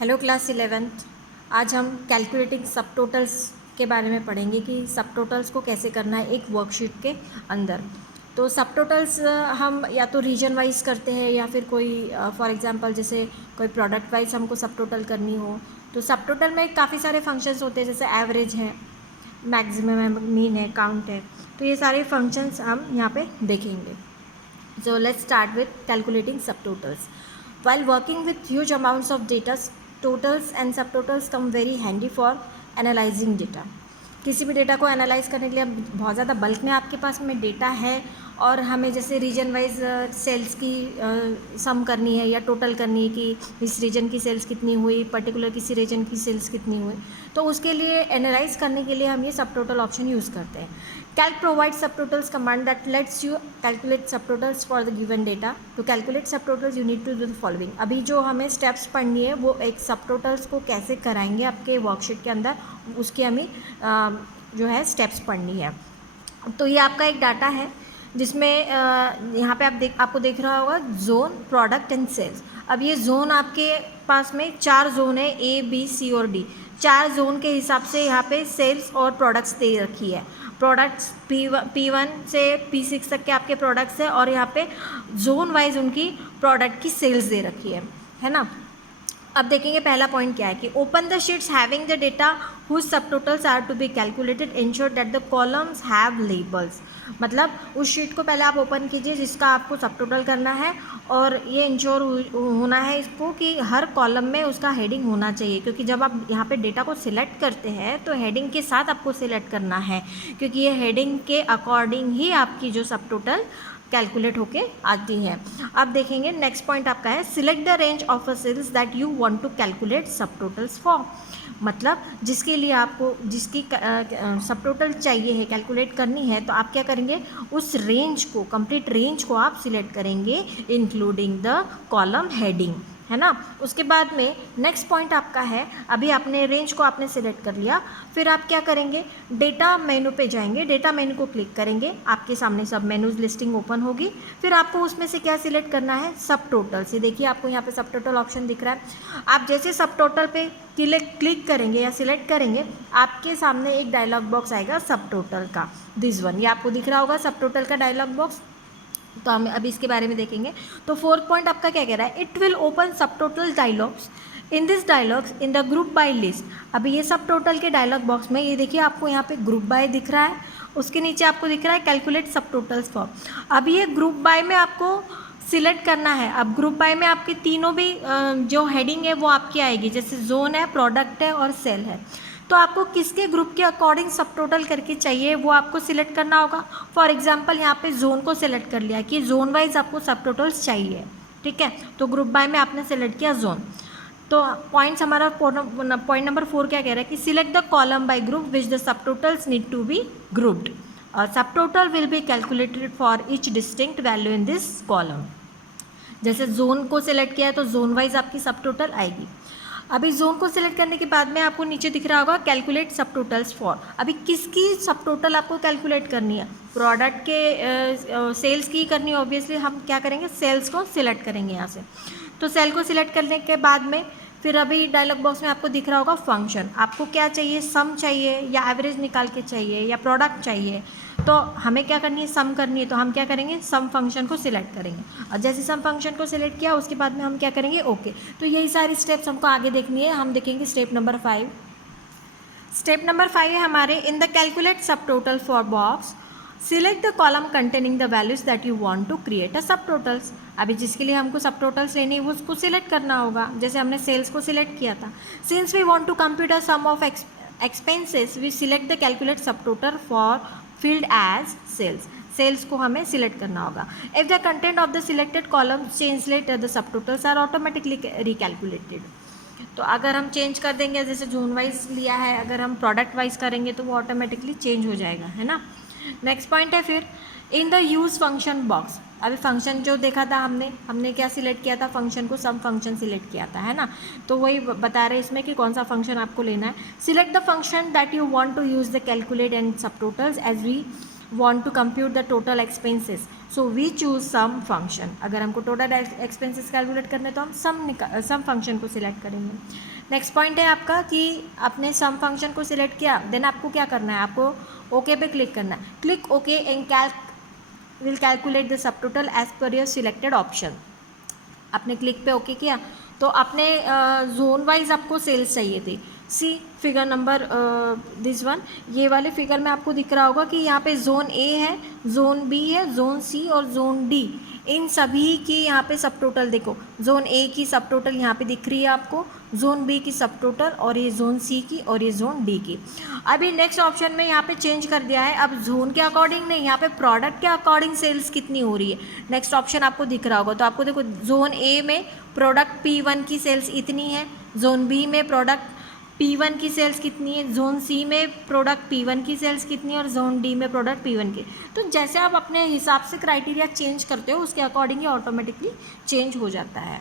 Hello class 11th। आज हम calculating सब टोटल्स के बारे में पढ़ेंगे कि सब टोटल्स को कैसे करना है एक वर्कशीट के अंदर। तो सब टोटल्स हम या तो रीजन वाइज करते हैं या फिर कोई फॉर एग्जांपल जैसे कोई प्रोडक्ट वाइज हमको सब टोटल करनी हो तो सब टोटल में काफ़ी सारे फंक्शंस होते हैं, जैसे एवरेज है, मैक्सिमम है, मीन है, काउंट है। तो ये सारे फंक्शंस हम यहाँ पे देखेंगे। So let's start with calculating subtotals. While working with huge amounts of data, totals and subtotals come very handy for analyzing data. किसी भी डेटा को एनालाइज करने के लिए बहुत ज़्यादा बल्क में आपके पास में डेटा है और हमें जैसे रीजन वाइज सेल्स की सम करनी है या टोटल करनी है कि इस रीजन की सेल्स कितनी हुई, पर्टिकुलर किसी रीजन की सेल्स कितनी हुई, तो उसके लिए एनालाइज करने के लिए हम ये सब टोटल ऑप्शन यूज़ करते हैं। Calc provides subtotals command that lets you calculate subtotals for the given data. To calculate subtotals you need to do the following. अभी जो हमें स्टेप्स पढ़नी है वो एक सबटोटल्स को कैसे कराएंगे आपके वर्कशीट के अंदर, उसकी हमें जो है स्टेप्स पढ़नी है। तो ये आपका एक डाटा है जिसमें यहाँ पे आपको देख रहा होगा जोन, प्रोडक्ट एंड सेल्स। अब ये जोन आपके पास में 4 जोन है, ए बी सी और डी। 4 जोन के हिसाब से यहाँ पे सेल्स और प्रोडक्ट्स दे रखी है। प्रोडक्ट्स P1 से P6 तक के आपके प्रोडक्ट्स है और यहाँ पे जोन वाइज उनकी प्रोडक्ट की सेल्स दे रखी है ना। अब देखेंगे पहला पॉइंट क्या है कि open the sheets having the data whose subtotals are to be calculated, ensure that the columns have labels. मतलब उस शीट को पहले आप ओपन कीजिए जिसका आपको सबटोटल करना है और ये इंश्योर होना है इसको कि हर कॉलम में उसका हेडिंग होना चाहिए, क्योंकि जब आप यहाँ पे डेटा को सिलेक्ट करते हैं तो हेडिंग के साथ आपको सिलेक्ट करना है, क्योंकि ये हेडिंग के अकॉर्डिंग ही आपकी जो सबटोटल कैलकुलेट होके आती है। अब देखेंगे नेक्स्ट पॉइंट आपका है select the range of a cells that you want to calculate subtotals for. मतलब जिसके लिए आपको जिसकी सबटोटल चाहिए है, कैलकुलेट करनी है, तो आप क्या करेंगे, उस रेंज को, कंप्लीट रेंज को आप सिलेक्ट करेंगे इंक्लूडिंग द कॉलम हेडिंग, है ना। उसके बाद में नेक्स्ट पॉइंट आपका है, अभी आपने रेंज को आपने सिलेक्ट कर लिया, फिर आप क्या करेंगे, डेटा मेनू पे जाएंगे, डेटा मेनू को क्लिक करेंगे, आपके सामने सब मेनूज लिस्टिंग ओपन होगी। फिर आपको उसमें से क्या सिलेक्ट करना है, सब टोटल से। देखिए आपको यहाँ पे सब टोटल ऑप्शन दिख रहा है। आप जैसे सब टोटल पे क्लिक करेंगे या सिलेक्ट करेंगे, आपके सामने एक डायलॉग बॉक्स आएगा सब टोटल का, दिस वन, ये आपको दिख रहा होगा सब टोटल का डायलॉग बॉक्स। तो हम अभी इसके बारे में देखेंगे। तो 4th पॉइंट आपका क्या कह रहा है, इट विल ओपन सब total dialogues in this dialogues in the group by list. अभी ये सब टोटल के डायलॉग बॉक्स में ये देखिए आपको यहाँ पे ग्रुप बाय दिख रहा है, उसके नीचे आपको दिख रहा है कैलकुलेट सब टोटल्स फॉर। अब ये ग्रुप बाय में आपको सिलेक्ट करना है। अब ग्रुप बाय में आपके तीनों भी जो हेडिंग है वो आपकी आएगी, जैसे जोन है, प्रोडक्ट है और सेल है। तो आपको किसके ग्रुप के अकॉर्डिंग सब टोटल करके चाहिए वो आपको सिलेक्ट करना होगा। फॉर एग्जांपल यहाँ पे जोन को सिलेक्ट कर लिया कि जोन वाइज आपको सब टोटल्स चाहिए, ठीक है। तो ग्रुप बाय में आपने सिलेक्ट किया जोन। तो पॉइंट्स हमारा पॉइंट नंबर 4 क्या कह रहा है कि select the column by group which the sub totals need to be grouped. Sub total will be calculated for each distinct value in this column. जैसे जोन को सिलेक्ट किया है तो जोन वाइज आपकी सब टोटल आएगी। अभी जोन को सिलेक्ट करने के बाद में आपको नीचे दिख रहा होगा कैलकुलेट सब टोटल्स फॉर। अभी किसकी सब टोटल आपको कैलकुलेट करनी है, प्रोडक्ट के सेल्स की करनी है। ऑब्वियसली हम क्या करेंगे, सेल्स को सिलेक्ट करेंगे यहाँ से। तो सेल को सिलेक्ट करने के बाद में फिर अभी डायलॉग बॉक्स में आपको दिख रहा होगा फंक्शन। आपको क्या चाहिए, सम चाहिए या एवरेज निकाल के चाहिए या प्रोडक्ट चाहिए। तो हमें क्या करनी है, सम करनी है, तो हम क्या करेंगे, सम फंक्शन को सिलेक्ट करेंगे। और जैसे सम फंक्शन को सिलेक्ट किया उसके बाद में हम क्या करेंगे, ओके। तो यही सारी स्टेप्स हमको आगे देखनी है। हम देखेंगे स्टेप नंबर 5। स्टेप नंबर 5 है हमारे in the calculate sub total for box select the column containing the values that you want to create a sub totals. अभी जिसके लिए हमको सब टोटल्स लेनी है वो उसको सिलेक्ट करना होगा। जैसे हमने सेल्स को सिलेक्ट किया था, since we want to compute a sum of expenses we select the calculate sub total for field as sales. Sales को हमें सिलेक्ट करना होगा। If the content of the selected column change later the sub totals are automatically recalculated. तो अगर हम change कर देंगे, जैसे जोन वाइज लिया है, अगर हम प्रोडक्ट वाइज करेंगे तो वो ऑटोमेटिकली चेंज हो जाएगा, है ना। नेक्स्ट पॉइंट है फिर in the use function box. अभी फंक्शन जो देखा था हमने क्या सिलेक्ट किया था, फंक्शन को सम फंक्शन सिलेक्ट किया था, है ना। तो वही बता रहे हैं इसमें कि कौन सा फंक्शन आपको लेना है। Select the function that you want to use the calculate and sub totals as we want to compute the total expenses, so we choose sum function. अगर हमको total expenses कैलकुलेट करने तो हम sum function को select करेंगे. Next point है आपका कि आपने सम फंक्शन को सिलेक्ट किया, देन आपको क्या करना है, आपको ओके पे क्लिक करना है. Click okay and will calculate the sub total as per your selected option. आपने क्लिक पे ओके किया तो आपने जोन वाइज आपको सेल्स चाहिए थी. See figure number this one, ये वाले फिगर में आपको दिख रहा होगा कि यहाँ पे जोन ए है, जोन बी है, जोन सी और जोन डी, इन सभी की यहाँ पे सब टोटल देखो. जोन ए की सब टोटल यहाँ पे दिख रही है आपको, जोन बी की सब टोटल, और ये जोन सी की, और ये जोन डी की. अभी नेक्स्ट ऑप्शन में यहाँ पे चेंज कर दिया है, अब जोन के अकॉर्डिंग नहीं, यहाँ पे प्रोडक्ट के अकॉर्डिंग सेल्स कितनी हो रही है. नेक्स्ट ऑप्शन आपको दिख रहा होगा, तो आपको देखो जोन ए में प्रोडक्ट P1 की सेल्स इतनी है, जोन बी में प्रोडक्ट P1 की सेल्स कितनी है, जोन सी में प्रोडक्ट P1 की सेल्स कितनी है, और जोन डी में प्रोडक्ट P1 की. तो जैसे आप अपने हिसाब से क्राइटेरिया चेंज करते हो उसके अकॉर्डिंग ही ऑटोमेटिकली चेंज हो जाता है.